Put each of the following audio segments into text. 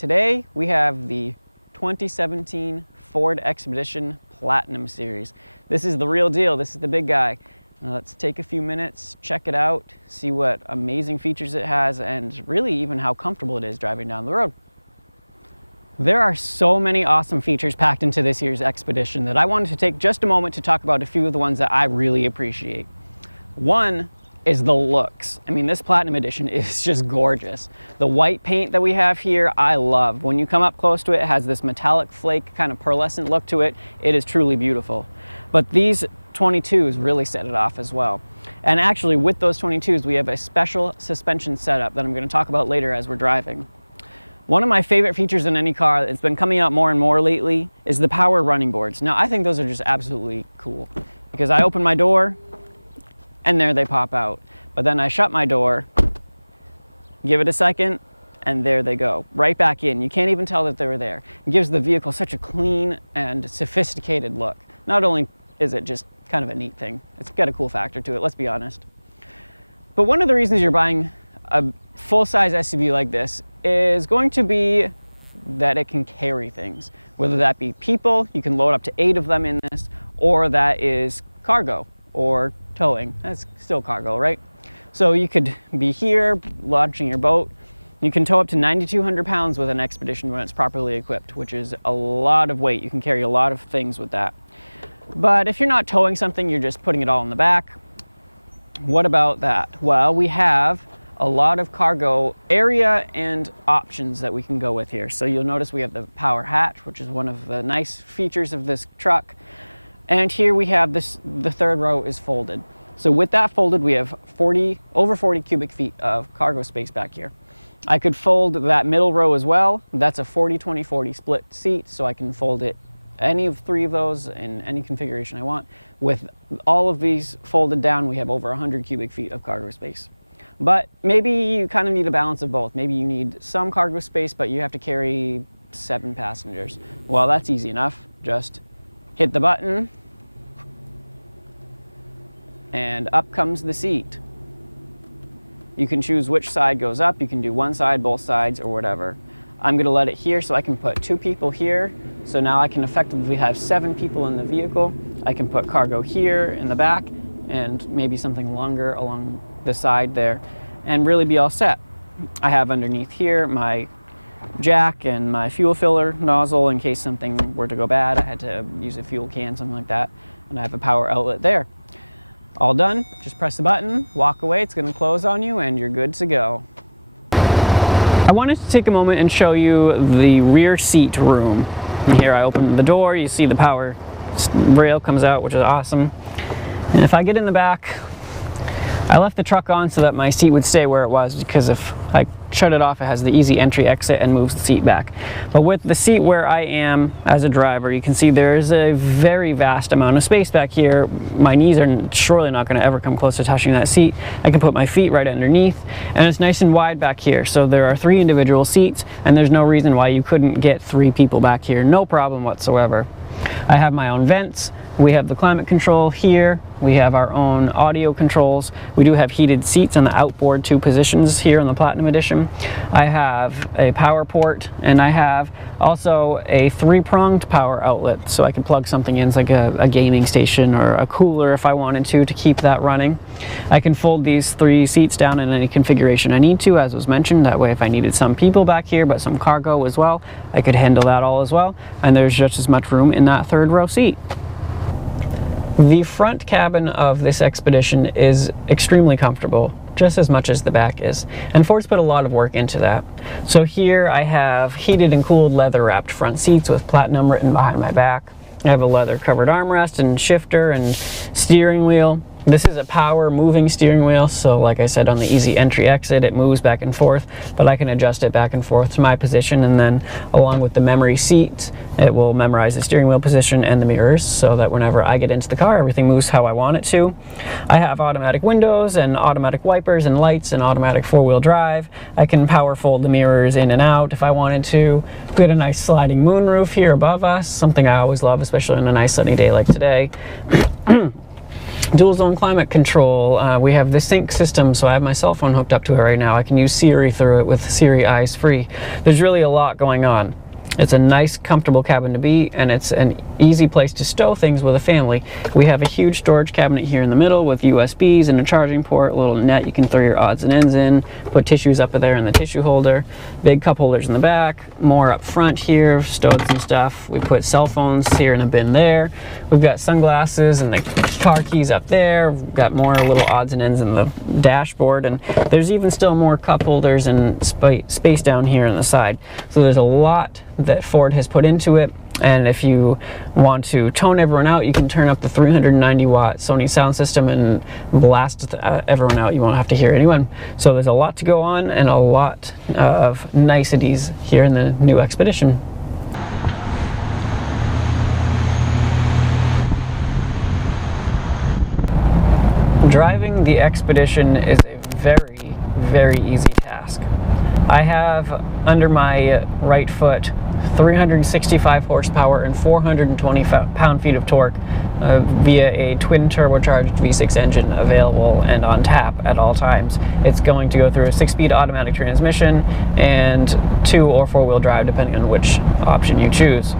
Today we have the 2017 Ford Expedition Platinum Series. This is the real deal. This is the big guy. Now let's take a few minutes, check it out, see what amazing features it has, and really even how comfortable it is driving down the road. There are so many awesome features packed into this year's Expedition that I wanted to take just a moment to talk about a few of the ones that I really appreciate. One is the looks. I mean, this Platinum Edition is just gorgeous. The white paint that we have here, I love. When you come up close to it, it has this metallic flake kind of pearlescent look to it. It is truly beautiful. But these 22s really set it off as well. And actually with those 22s, we have a special suspension setup that I'm going to talk about later as we're driving. One of my favorite features in any car that's been coming out more and more lately is the power running boards. Now, I think those are just absolutely cool because I open my door and there they pop out. But then I shut my door, give it a second, and there they go, right back in. You can't even tell that they were there. It gives the vehicle such a clean and sophisticated look. Not only is it just kind of a neat thing, it's got a cool factor to it, let's be honest. But one of the reasons you're buying a full-size SUV like this is going to be that it can carry things. Whether that be people, you can load up to 8 of them in this, or that is cargo or towing. That's still cargo, right? So you could be here launching your boat. You can tow up to 9,200 pounds with an Expedition when it's properly equipped, which is a lot of weight. You can carry a lot of things with that. But if you're not towing something, you're just putting it all in the back. What about that? Well, we have a lot of cargo area and options that we can go with here. So you'll notice we have the power hatch, which is one of the nice features of this truck. And here we have this, the third row is folded. So with that folded, we have over 40 cubic feet of cargo space back here. I could fold that middle row as well. That's a 40-20-40 split seat, so I can fold it any of 3 of those in any configuration I want. With all of these folded down, we have over 100 cubic feet of cargo space. But maybe you kind of need a balance of both. Maybe you need some cargo space, but you have to carry 7 passengers. Well, that's easy enough. Just hit the button, and up comes the seat. You can choose which side goes up. You can do one side, both sides, or whatever. I'm gonna let it here so I can put 2 people here. So now I can effectively have 7 people in the vehicle. I can put cargo here in the back and maybe something longer along the side there and really be all set. I have underneath here my jack and my fuel filler nozzle in case something were to go bad. I had to use a fuel can, something like that. And I have a power outlet there. All done, just press the button, walk away, it's gonna close on you and you're good to go. I wanted to take a moment and show you the rear seat room. And here I open the door, you see the power rail comes out, which is awesome. And if I get in the back, I left the truck on so that my seat would stay where it was, because if I shut it off, it has the easy entry exit and moves the seat back. But with the seat where I am as a driver, you can see there's a very vast amount of space back here. My knees are surely not going to ever come close to touching that seat. I can put my feet right underneath, and it's nice and wide back here. So there are 3 individual seats, and there's no reason why you couldn't get 3 people back here. No problem whatsoever. I have my own vents. We have the climate control here. We have our own audio controls. We do have heated seats on the outboard 2 positions here on the Platinum Edition. I have a power port, and I have also a 3-pronged power outlet, so I can plug something in, like a gaming station or a cooler if I wanted to keep that running. I can fold these 3 seats down in any configuration I need to, as was mentioned. That way if I needed some people back here but some cargo as well, I could handle that all as well. And there's just as much room in that 3rd row seat. The front cabin of this Expedition is extremely comfortable, just as much as the back is. And Ford's put a lot of work into that. So here I have heated and cooled leather wrapped front seats with Platinum written behind my back. I have a leather covered armrest and shifter and steering wheel. This is a power moving steering wheel, so like I said, on the easy entry exit it moves back and forth, but I can adjust it back and forth to my position, and then along with the memory seat it will memorize the steering wheel position and the mirrors so that whenever I get into the car everything moves how I want it to. I have automatic windows and automatic wipers and lights and automatic 4-wheel drive. I can power fold the mirrors in and out if I wanted to. We got a nice sliding moonroof here above us, something I always love, especially on a nice sunny day like today. Dual zone climate control. We have the sync system, so I have my cell phone hooked up to it right now. I can use Siri through it with Siri Eyes Free. There's really a lot going on. It's a nice, comfortable cabin to be, and it's an easy place to stow things with a family. We have a huge storage cabinet here in the middle with USBs and a charging port, a little net you can throw your odds and ends in, put tissues up there in the tissue holder, big cup holders in the back, more up front here, stowed some stuff. We put cell phones here in a bin there. We've got sunglasses and the car keys up there. We've got more little odds and ends in the dashboard, and there's even still more cup holders and space down here on the side. So there's a lot that Ford has put into it. And if you want to tone everyone out, you can turn up the 390 watt Sony sound system and blast everyone out. You won't have to hear anyone. So there's a lot to go on and a lot of niceties here in the new Expedition. Driving the Expedition is a very, very easy task. I have under my right foot 365 horsepower and 420 pound-feet of torque via a twin-turbocharged V6 engine available and on tap at all times. It's going to go through a 6-speed automatic transmission and 2- or 4-wheel drive depending on which option you choose.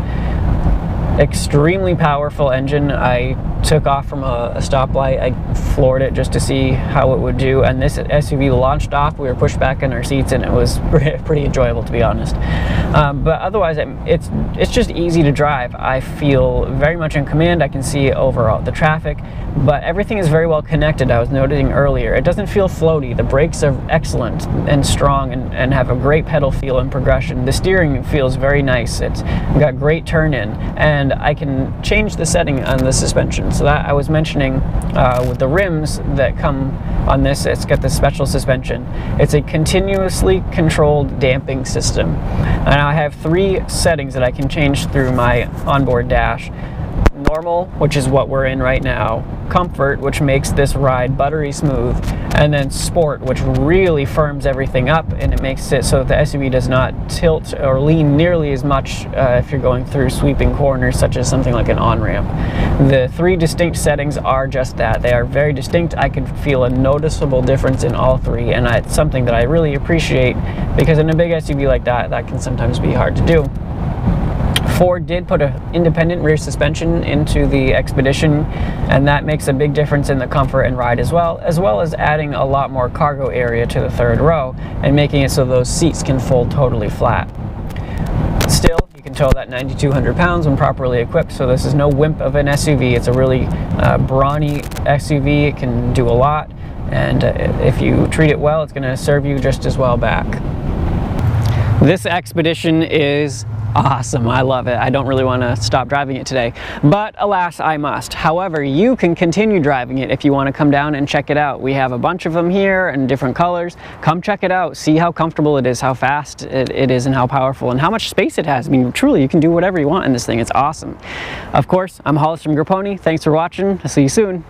Extremely powerful engine. I took off from a stoplight. I floored it just to see how it would do, and this SUV launched off. We were pushed back in our seats and it was pretty enjoyable, to be honest. But otherwise it's just easy to drive. I feel very much in command. I can see overall the traffic, but everything is very well connected. I was noting earlier, it doesn't feel floaty. The brakes are excellent and strong and have a great pedal feel and progression. The steering feels very nice. It's got great turn in, and I can change the setting on the suspension. So that I was mentioning with the rims that come on this, it's got the special suspension. It's a continuously controlled damping system. And I have 3 settings that I can change through my onboard dash. Normal, which is what we're in right now, Comfort, which makes this ride buttery smooth, and then Sport, which really firms everything up and it makes it so that the SUV does not tilt or lean nearly as much if you're going through sweeping corners such as something like an on-ramp. The 3 distinct settings are just that. They are very distinct. I can feel a noticeable difference in all 3, and it's something that I really appreciate because in a big SUV like that can sometimes be hard to do. Ford did put an independent rear suspension into the Expedition, and that makes a big difference in the comfort and ride as well as adding a lot more cargo area to the 3rd row and making it so those seats can fold totally flat. Still, you can tow that 9,200 pounds when properly equipped, so this is no wimp of an SUV. It's a really brawny SUV. It can do a lot, and if you treat it well, it's going to serve you just as well back. This Expedition is awesome. I love it. I don't really want to stop driving it today, but alas, I must. However, you can continue driving it if you want to come down and check it out. We have a bunch of them here in different colors. Come check it out. See how comfortable it is, how fast it is, and how powerful, and how much space it has. I mean, truly, you can do whatever you want in this thing. It's awesome. Of course, I'm Hollis from Grappone. Thanks for watching. I'll see you soon.